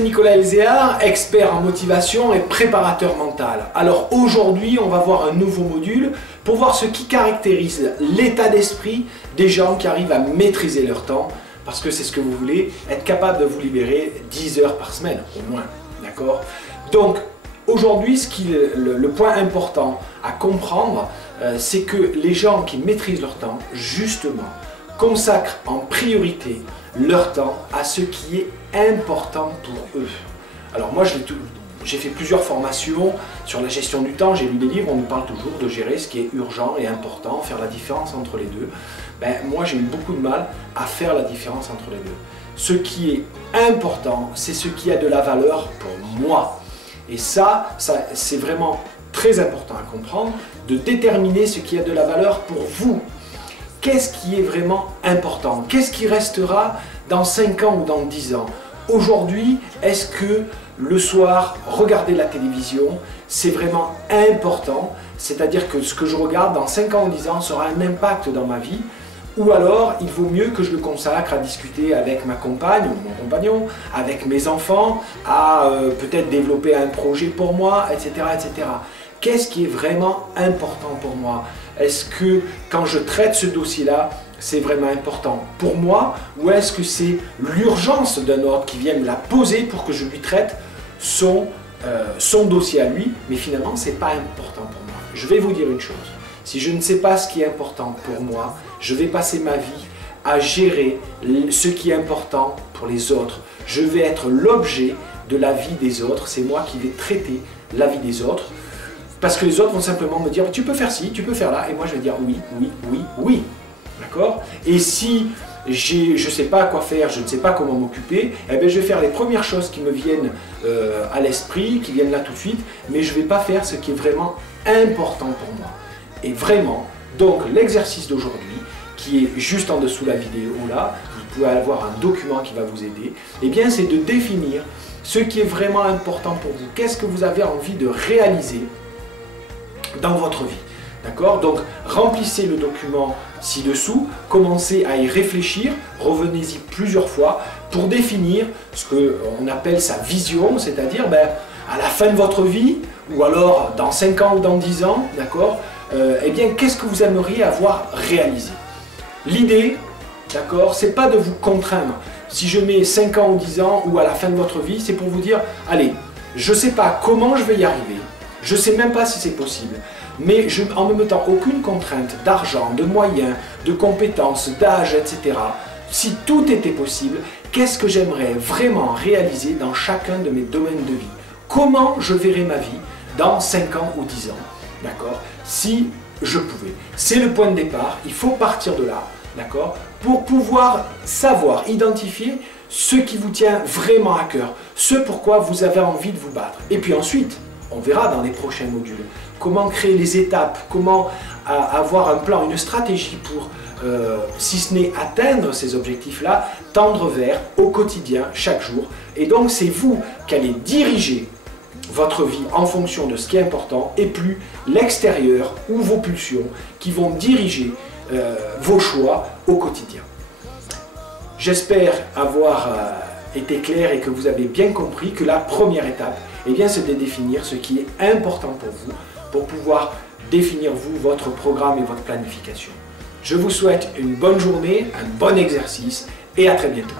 c'est Nicolas Elzéar, expert en motivation et préparateur mental. Alors aujourd'hui, on va voir un nouveau module pour voir ce qui caractérise l'état d'esprit des gens qui arrivent à maîtriser leur temps, parce que c'est ce que vous voulez, être capable de vous libérer 10 heures par semaine, au moins, d'accord? Donc aujourd'hui, le point important à comprendre, c'est que les gens qui maîtrisent leur temps, justement, consacrent en priorité leur temps à ce qui est important pour eux. Alors moi, j'ai fait plusieurs formations sur la gestion du temps, j'ai lu des livres, on nous parle toujours de gérer ce qui est urgent et important, faire la différence entre les deux. Ben, moi, j'ai eu beaucoup de mal à faire la différence entre les deux. Ce qui est important, c'est ce qui a de la valeur pour moi. Et ça c'est vraiment très important à comprendre, de déterminer ce qui a de la valeur pour vous. Qu'est-ce qui est vraiment important? Qu'est-ce qui restera dans 5 ans ou dans 10 ans? Aujourd'hui, est-ce que le soir, regarder la télévision, c'est vraiment important? C'est-à-dire que ce que je regarde dans 5 ans ou 10 ans sera un impact dans ma vie? Ou alors, il vaut mieux que je le consacre à discuter avec ma compagne ou mon compagnon, avec mes enfants, à peut-être développer un projet pour moi, etc. etc. Qu'est-ce qui est vraiment important pour moi? Est-ce que quand je traite ce dossier-là, c'est vraiment important pour moi, ou est-ce que c'est l'urgence d'un autre qui vient me la poser pour que je lui traite son dossier à lui, mais finalement, ce n'est pas important pour moi. Je vais vous dire une chose, si je ne sais pas ce qui est important pour moi, je vais passer ma vie à gérer ce qui est important pour les autres. Je vais être l'objet de la vie des autres, c'est moi qui vais traiter la vie des autres. Parce que les autres vont simplement me dire, tu peux faire ci, tu peux faire là, et moi je vais dire oui, oui, oui, oui. D'accord? Et si je ne sais pas quoi faire, je ne sais pas comment m'occuper, eh bien, je vais faire les premières choses qui me viennent à l'esprit, qui viennent là tout de suite, mais je ne vais pas faire ce qui est vraiment important pour moi. Et vraiment, donc l'exercice d'aujourd'hui, qui est juste en dessous de la vidéo là, vous pouvez avoir un document qui va vous aider, eh bien c'est de définir ce qui est vraiment important pour vous. Qu'est-ce que vous avez envie de réaliser dans votre vie, d'accord? Donc remplissez le document ci-dessous, commencez à y réfléchir, revenez-y plusieurs fois pour définir ce qu'on appelle sa vision, c'est-à-dire à la fin de votre vie, ou alors dans 5 ans ou dans 10 ans, d'accord? Eh bien, qu'est-ce que vous aimeriez avoir réalisé? L'idée, d'accord, c'est pas de vous contraindre. Si je mets 5 ans ou 10 ans, ou à la fin de votre vie, c'est pour vous dire, allez, je sais pas comment je vais y arriver, je ne sais même pas si c'est possible, mais en ne me mettant aucune contrainte d'argent, de moyens, de compétences, d'âge, etc. Si tout était possible, qu'est-ce que j'aimerais vraiment réaliser dans chacun de mes domaines de vie? Comment je verrais ma vie dans 5 ans ou 10 ans? D'accord? Si je pouvais. C'est le point de départ, il faut partir de là, d'accord? Pour pouvoir savoir, identifier ce qui vous tient vraiment à cœur, ce pourquoi vous avez envie de vous battre. Et puis ensuite, on verra dans les prochains modules comment créer les étapes, comment avoir un plan, une stratégie pour, si ce n'est atteindre ces objectifs-là, tendre vers au quotidien, chaque jour. Et donc c'est vous qui allez diriger votre vie en fonction de ce qui est important et plus l'extérieur ou vos pulsions qui vont diriger vos choix au quotidien. J'espère avoir été clair et que vous avez bien compris que la première étape, eh bien, c'est de définir ce qui est important pour vous, pour pouvoir définir vous, votre programme et votre planification. Je vous souhaite une bonne journée, un bon exercice et à très bientôt.